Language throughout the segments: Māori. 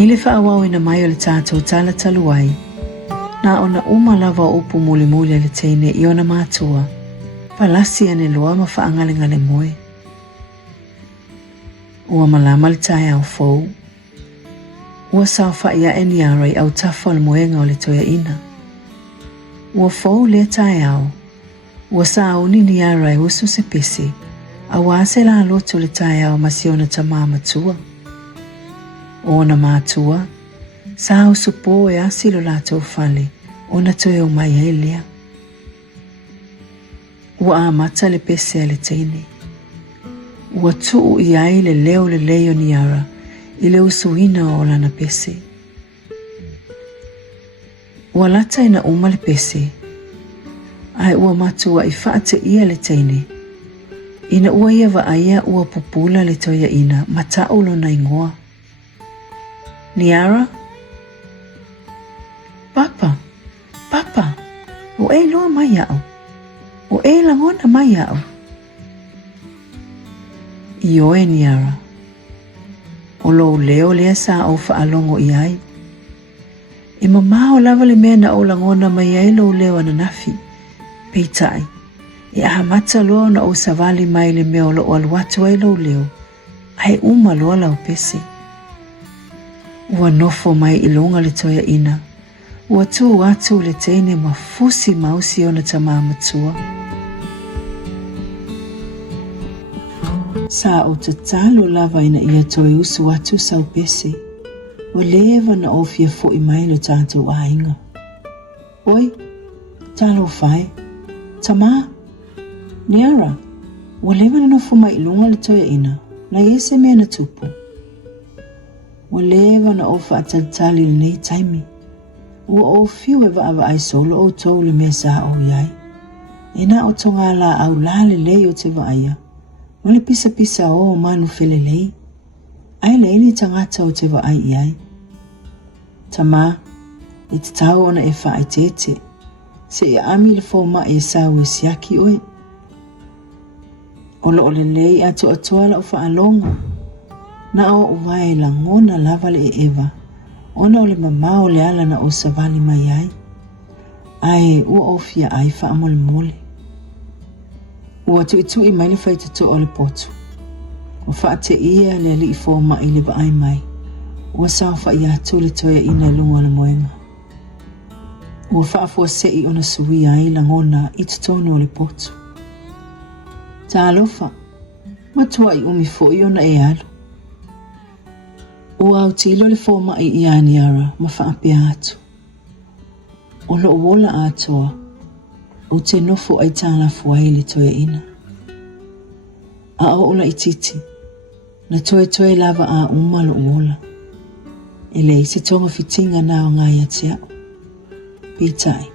I le whaawau ina mai o le tātou tala taluai, na ona lava upu muli le teine I ona mātua, palasi ane loa ma whaangale moe. Ua malama le tae au fou. Ua sao whaia e Niara I au tafa le moenga o le toia ina. Ua fou le tae au. Ua sao ni Niara usu se pese, a wase la loto le tae au masiona tamaa matua. Ona mātua, sao supo e asilo lato fale, ona toe o mai elea. Ua amata le pese le teine. Ua tuu I ai le leo Niara, I le usuina o lana pese. Ua lata ina le pese, ai ua matua I whaate ia le teine. Ina ua ia vaaya ua pupula le toia ina, mata ulo na ingoa. Niara? Papa, o e loa mai au. O e langona mai au. I oe Niara. O lo leo lea sa au whaalongo I ai. E mamao lava le mea na o langona mai ai lo leo ananafi. Peitai. E aha mata loa na o savali mai le mea o lo aluatu ai lo leo. Ai loa lau pese. Ua nofo mai I longa le toia ina. Ua tu atu le teine mafusi mausi ona tamaa matua. Sa o tatalo lava ina ia toi usu atu sau pese. Ua leva na ofia fo I mai lo tātou ainga. Oi, talo fai. Tama, Niara, ua leva na nofo mai I longa le toia ina. Na iese mea na tupu. Ua leva na ofa atatali le nei taimi. Ua o fiu e vaava ai solo o tau le mesa o iai. E na o tonga la au la le lei o te vaaya. Ma le pisa o manu fele lei. Ai le ini tangata o te vaai iai. Tama, e te tau ona e wha ai tete. Se e ami le fōma e sau e siaki oe. Olo o le lei ato atoa la o wha alonga. Na o uwai la ngona lava le e ewa. Ona o le mamao le ala na o savali mai ai. Ai ua ofia ai wha amole mole. Ua tu I mai le whaitatu o le potu. O wha te ia le li I fōma I le baai mai. Ua sao wha I atu le toia ina lunga le moenga. Ua wha afua sei ona sui ai la ngona I tutono o le potu. Ta alofa, matua I umi fo I ona e alu. Ua au tilo le fōma I ia Niara ma whaapea atu. O lo wola atoa, o te nofo ai tāla fuai le toia ina. A o ola I titi, na toe lava a lo wola. E lei se tonga fitinga na o ngai atea. Pitai,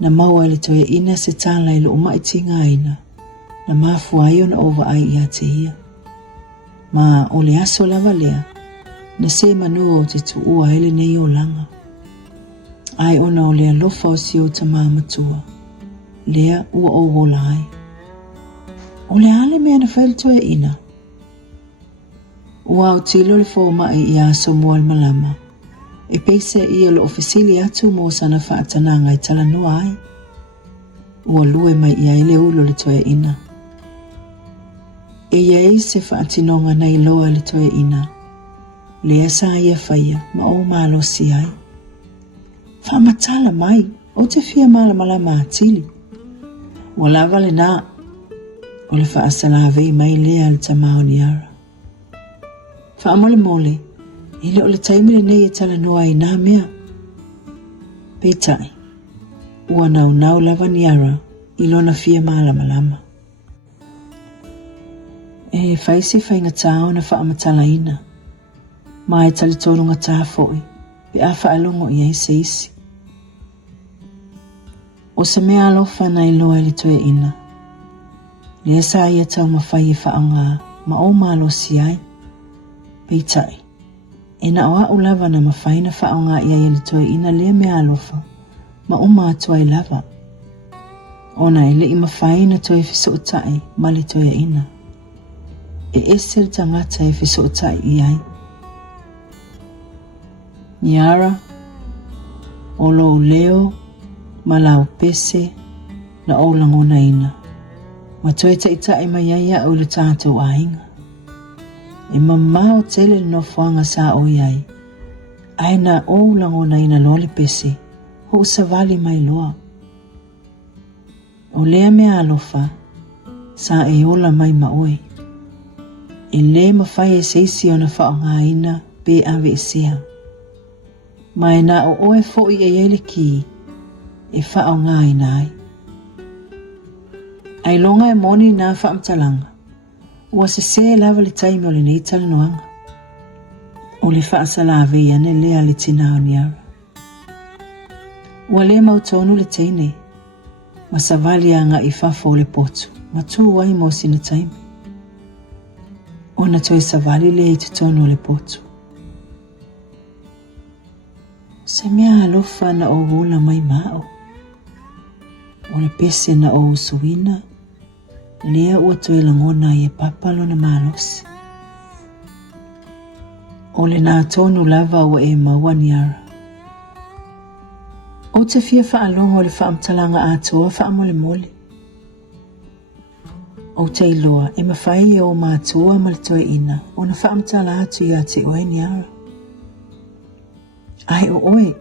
na maua le toia ina se tāla I lo umai tinga aina, na mafuai ona ova ai ia te ia. Ma o le aso lava lea, na se manua o te tuua ele nei o langa. Ai ona o lea lofa o si o tamaa matua. Lea ua o wola ai. O lea ale mea na whaile toia ina. Ua au tilo le fōma I Asomuaalemalama. E peise ia lo ofisili atu mo sana whaatananga I talanua ai. Ua lue mai ia ile ulo le toia ina. E iei se whaatinonga na I loa le toia ina. Lea sa ia whaia ma o malo si ai. Whaamatala mai o te fia malamalama atili. Ua lava le nā. O le whaasalawei mai lea le tamao Niara. Whaamole mole. Ile o le taimi le nei e talanua I nā mea. Peitai. Ua nau lava Niara I lona fia malamalama. E whaisi whainga tāo na whaamatala ina. Mai tali tōrunga tā foi, pe a whaalongo I eise isi. O sa mea alofa na I loa le toia ina. Lea sa ia tau mawhai E whaanga ma o malo si ai. Peitai, e na oa u lava na mawhai na whaanga I ai le toia ina lea mea alofa, ma o mātua I lava. Ona I le I mawhai na toia fiso o tai ma le toia ina. E ese le tangata e fiso o tai I ai. Niara, o lo leo, ma lau pese, na o langona ina. Ma toe ta mai ia o le tātou ainga. E mamao tele no fuanga sa o iai. Aina o langona ina lo le pese, ho savali mai loa. O lea mea alofa, sa e ola mai maoe. E le mawhai e seisi o na whaonga ina pe ave e sea. Ma e na o oe fo i e ele ki, e whaonga ina ai. Ai longa e moni na whaamtalanga, ua se lava le taimi o le nei talanoanga. O le whaasalawe ia ne lea le tina o Niara. Ua le mautonu le teine, ma savali anga i whafo le potu, ma tu wai mo sina taimi. Ona toi savali le i tutonu le potu. Se mea alofa na o wola mai mao. O le pese na o usuina, lea ua toe langona i e papalo na malosi. O le nā tonu lava ua e maua Niara. O te fia whaalonga o le whaamtalanga atua whaamole mole. O te iloa e mawhai o mātua ma le toe ina o na whaamtala atu i ati oe Niara. Ai o oe,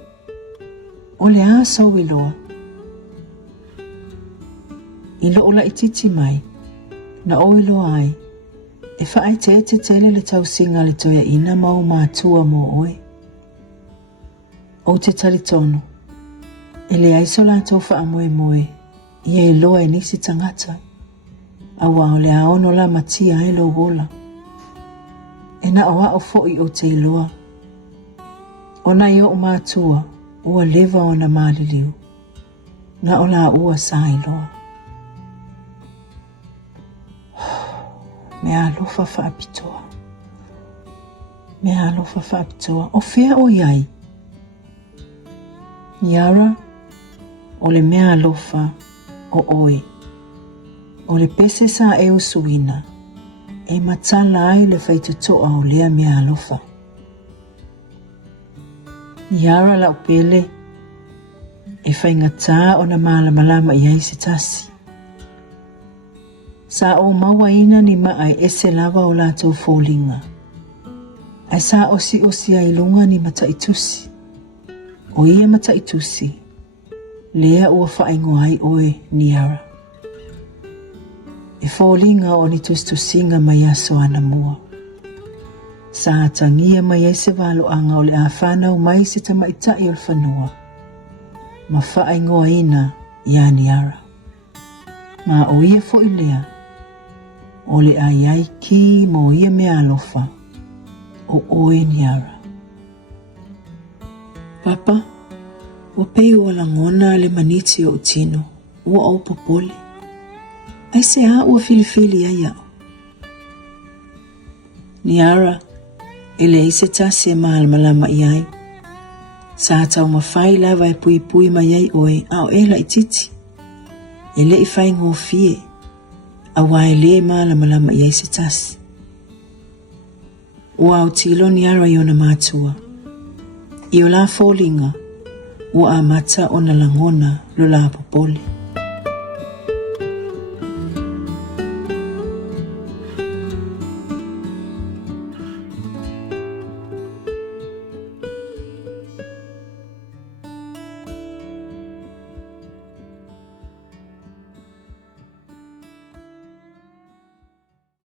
o le asau iloa. Ilo ola i titi mai, na o iloa ai, e whaai te tele le tausinga le toia ina mau mātua mo oe. O te talitono, e le aiso la tau wha moe moe, ia e loa e nisi tangata, awa o le aono la matia e lo wola. E na awa o foi o te iloa. O na i o mātua, ua leva o na maliliu, na o la ua sa iloa. Mea alofa whaapitoa. Mea alofa whaapitoa. O whea o iai. Niara, o le mea alofa o oe. O le pese sa e o suina. E matala ai le whaitutoa o lea mea alofa. Niara la upele. E whaingata o na Asomuaalemalama iai se tasi. Sa o maua ina ni maa ese lava o lato fōlinga. Ai sa osi ai lunga ni mataitusi. O ia mataitusi. Lea ua whaingo ai oe Niara. E fōlinga o ni tustusinga mai Asomuaalemalama. Sa tangia mai ese valo anga o le a whanau mai se tamaitai o le whanua. Ma whaingo ina ia Niara. Ma o ia fo ilea. O le ai ki mo ia mea alofa o oe Niara. Papa, ua pei ua langona le maniti o utino, ua au popole. Ai se a ua filifili ai au. Niara, ele ise tasi e Asomuaalemalama iai. Sa atau mawhai lava e pui mai ai oe au ela i titi. Ele i whai ngō fie. Awa e le Asomuaalemalama iai se tasi. Ua au tilo Niara i ona mātua. I o la fōlinga, ua amata o na langona lo la popole.